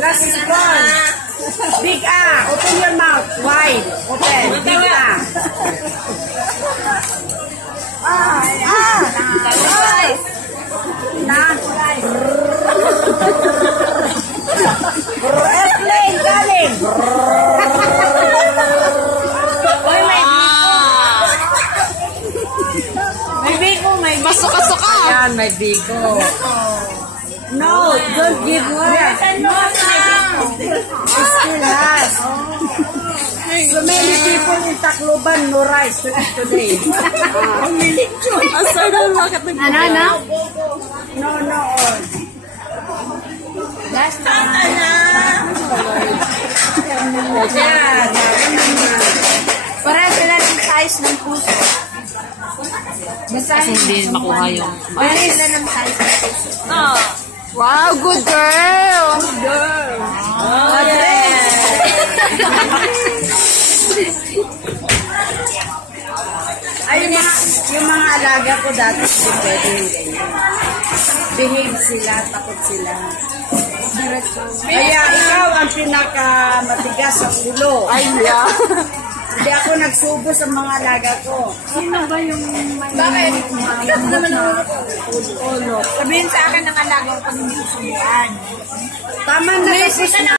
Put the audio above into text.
Last is gone. Big A. Open your mouth. Wide. Open. Big A. Airplane galing. May bigo, may bigo. Masuka-suka. Ayan, may bigo. No, don't give her. She still has. So many people in Tacloban no rice to eat today. Asar daw bakit nagbibigo? Ano? No. That's na. Ayan. Para sila ng size ng puso. Kasi hindi makuha yung... Para sila ng size ng puso. Oh. Wow, good girl! Good girl! Oh, yes! Ay, yung mga alaga ko dati, hindi pwede yung ganyan. Behave sila, takot sila. Kaya ikaw ang pinakamatigas sa ulo. Ay, yeah. Hindi ako nagsubo sa mga alaga ko. Sino ba yung may... Bakit? Ikaw naman ang ulo. Sabihin sa akin ng alaga ko pag hindi ko subuan. Tama na kasi